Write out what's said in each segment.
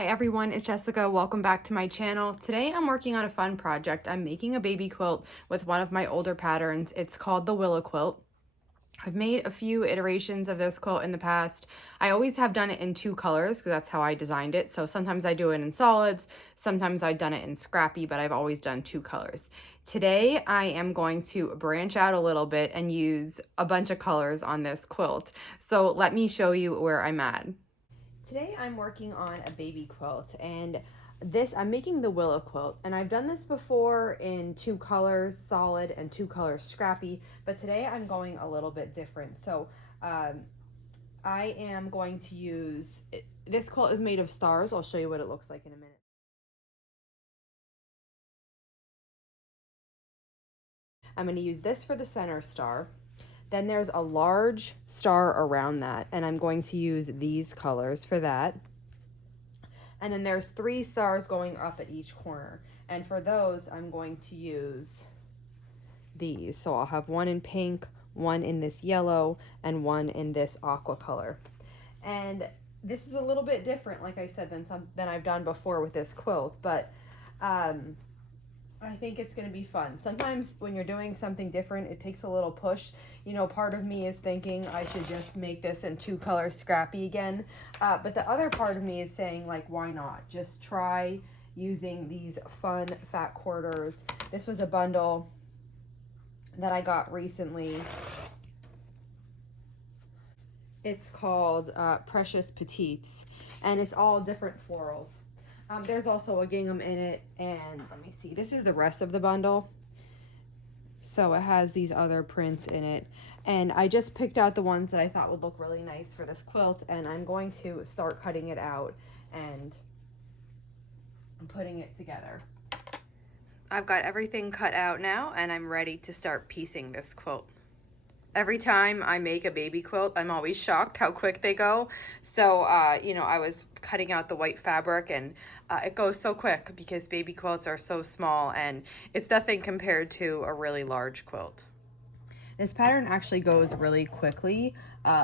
Hi everyone, it's Jessica. Welcome back to my channel. Today I'm working on a fun project. I'm making a baby quilt with one of my older patterns. It's called the Willa Quilt. I've made a few iterations of this quilt in the past. I always have done it in two colors because that's how I designed it. So sometimes I do it in solids, sometimes I've done it in scrappy, but I've always done two colors. Today I am going to branch out a little bit and use a bunch of colors on this quilt. So let me show you where I'm at. Today I'm working on a baby quilt, and I'm making the Willa quilt, and I've done this before in two colors solid and two colors scrappy, but today I'm going a little bit different. So I am going to use this quilt is made of stars. I'll show you what it looks like in a minute. I'm going to use this for the center star. Then there's a large star around that, and I'm going to use these colors for that. And then there's 3 stars going up at each corner. And for those, I'm going to use these. So I'll have one in pink, one in this yellow, and one in this aqua color. And this is a little bit different, like I said, than I've done before with this quilt, but I think it's going to be fun. Sometimes when you're doing something different, it takes a little push. You know, part of me is thinking I should just make this in 2 color scrappy again. But the other part of me is saying, like, why not? Just try using these fun fat quarters. This was a bundle that I got recently. It's called Precious Petites, and it's all different florals. There's also a gingham in it, and let me see, this is the rest of the bundle. So it has these other prints in it, and I just picked out the ones that I thought would look really nice for this quilt, and I'm going to start cutting it out and putting it together. I've got everything cut out now, and I'm ready to start piecing this quilt. Every time I make a baby quilt, I'm always shocked how quick they go. So, you know, I was cutting out the white fabric, and it goes so quick because baby quilts are so small, and it's nothing compared to a really large quilt. This pattern actually goes really quickly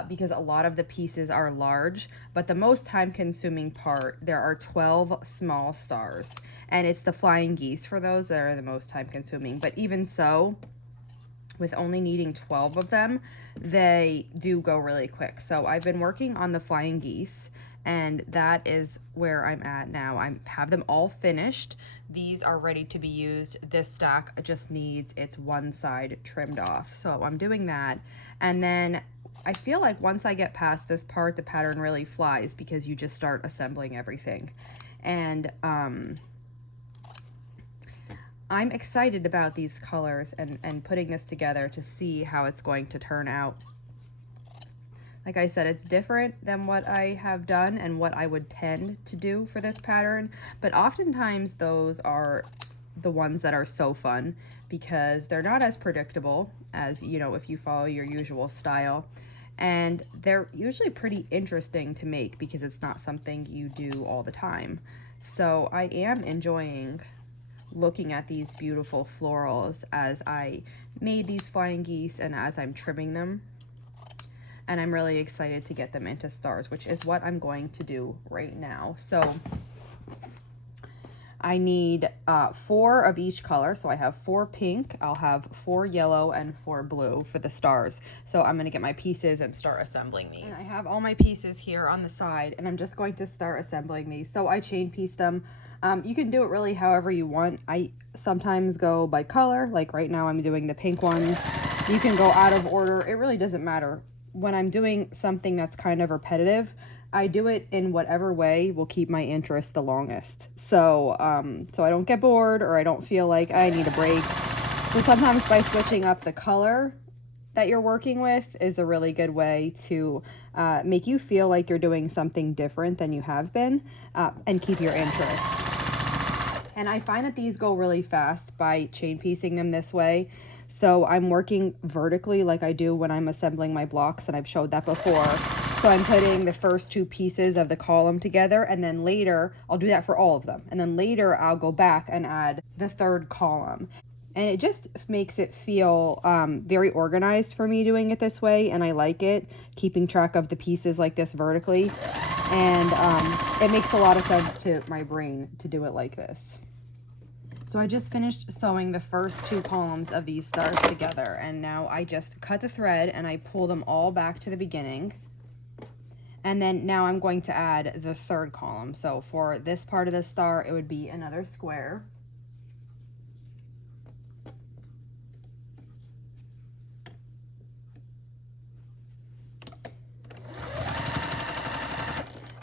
because a lot of the pieces are large, but the most time-consuming part, there are 12 small stars, and it's the flying geese for those that are the most time-consuming. But even so, with only needing 12 of them, they do go really quick. So I've been working on the flying geese, and that is where I'm at now. I have them all finished. These are ready to be used. This stack just needs its one side trimmed off. So I'm doing that. And then I feel like once I get past this part, the pattern really flies because you just start assembling everything. And I'm excited about these colors and putting this together to see how it's going to turn out. Like I said, it's different than what I have done and what I would tend to do for this pattern, but oftentimes those are the ones that are so fun because they're not as predictable as, you know, if you follow your usual style. And they're usually pretty interesting to make because it's not something you do all the time. So I am enjoying looking at these beautiful florals as I made these flying geese and as I'm trimming them. And I'm really excited to get them into stars, which is what I'm going to do right now. So I need 4 of each color. So I have 4 pink, I'll have 4 yellow, and 4 blue for the stars. So I'm gonna get my pieces and start assembling these. And I have all my pieces here on the side, and I'm just going to start assembling these. So I chain piece them. You can do it really however you want. I sometimes go by color, like right now I'm doing the pink ones. You can go out of order, it really doesn't matter. When I'm doing something that's kind of repetitive, I do it in whatever way will keep my interest the longest. So, so I don't get bored or I don't feel like I need a break. So sometimes by switching up the color that you're working with is a really good way to make you feel like you're doing something different than you have been and keep your interest. And I find that these go really fast by chain piecing them this way. So I'm working vertically like I do when I'm assembling my blocks, and I've showed that before. So I'm putting the first 2 pieces of the column together, and then later, I'll do that for all of them. And then later I'll go back and add the 3rd column. And it just makes it feel very organized for me doing it this way, and I like it, keeping track of the pieces like this vertically. And it makes a lot of sense to my brain to do it like this. So I just finished sewing the first 2 columns of these stars together, and now I just cut the thread and I pull them all back to the beginning. And then now I'm going to add the 3rd column. So for this part of the star, it would be another square.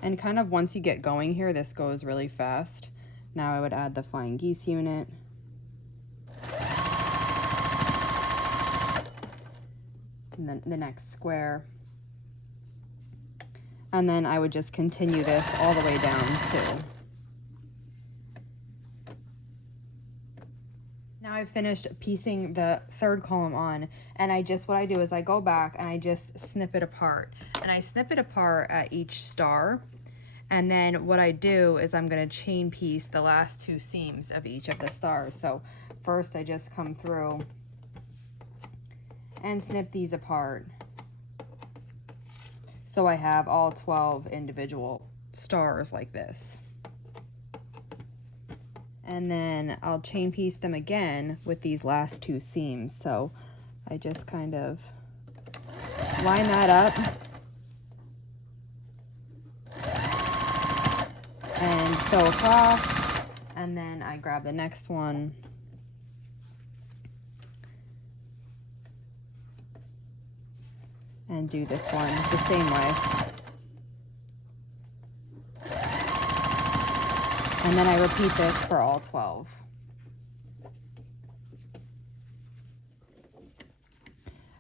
And kind of once you get going here, this goes really fast. Now I would add the flying geese unit. And then the next square. And then I would just continue this all the way down too. Now I've finished piecing the 3rd column on, and what I do is I go back and I just snip it apart. And I snip it apart at each star. And then what I do is I'm going to chain piece the last 2 seams of each of the stars. So first I just come through and snip these apart. So I have all 12 individual stars like this. And then I'll chain piece them again with these last 2 seams. So I just kind of line that up and sew across, and then I grab the next one and do this one the same way. And then I repeat this for all 12.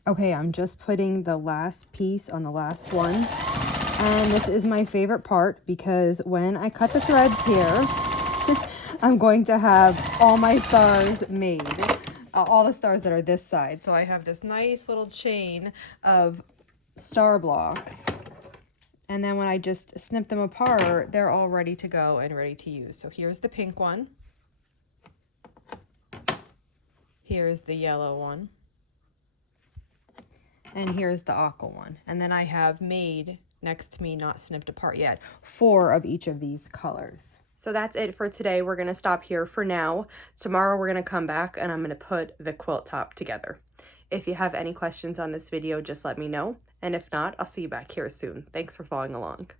Okay, I'm just putting the last piece on the last one. And this is my favorite part because when I cut the threads here, I'm going to have all my stars made. All the stars that are this side. So I have this nice little chain of star blocks. And then when I just snip them apart, they're all ready to go and ready to use. So here's the pink one. Here's the yellow one. And here's the aqua one. And then I have made, next to me, not snipped apart yet, 4 of each of these colors. So that's it for today. We're going to stop here for now. Tomorrow we're going to come back and I'm going to put the quilt top together. If you have any questions on this video, just let me know. And if not, I'll see you back here soon. Thanks for following along.